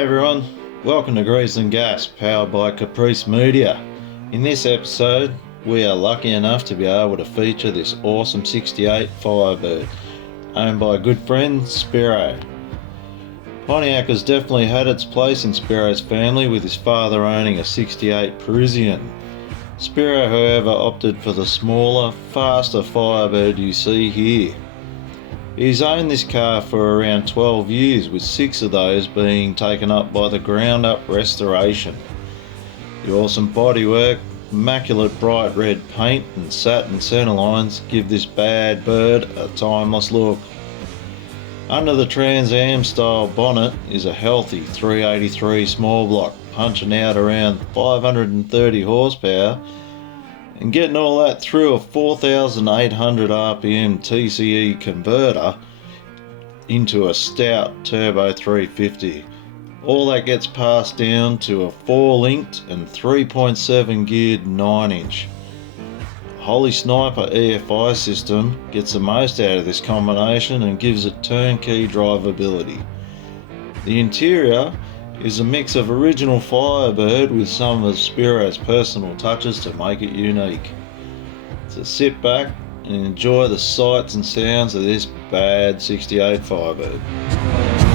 G'day everyone, welcome to Grease and Gas, powered by Caprice Media. In this episode, we are lucky enough to be able to feature this awesome 68 Firebird, owned by a good friend, Spiro. Pontiac has definitely had its place in Spiro's family, with his father owning a 68 Parisienne. Spiro, however, opted for the smaller, faster Firebird you see here. He's owned this car for around 12 years, with 6 of those being taken up by the ground up restoration. The awesome bodywork, immaculate bright red paint and satin centerlines give this bad bird a timeless look. Under the Trans Am style bonnet is a healthy 383 small block punching out around 530 horsepower, and getting all that through a 4,800 RPM TCE converter into a stout turbo 350. All that gets passed down to a 4-linked and 3.7 geared 9-inch. Holley Sniper EFI system gets the most out of this combination and gives it turnkey drivability. The interior is a mix of original Firebird with some of Spiro's personal touches to make it unique. So sit back and enjoy the sights and sounds of this bad 68 Firebird.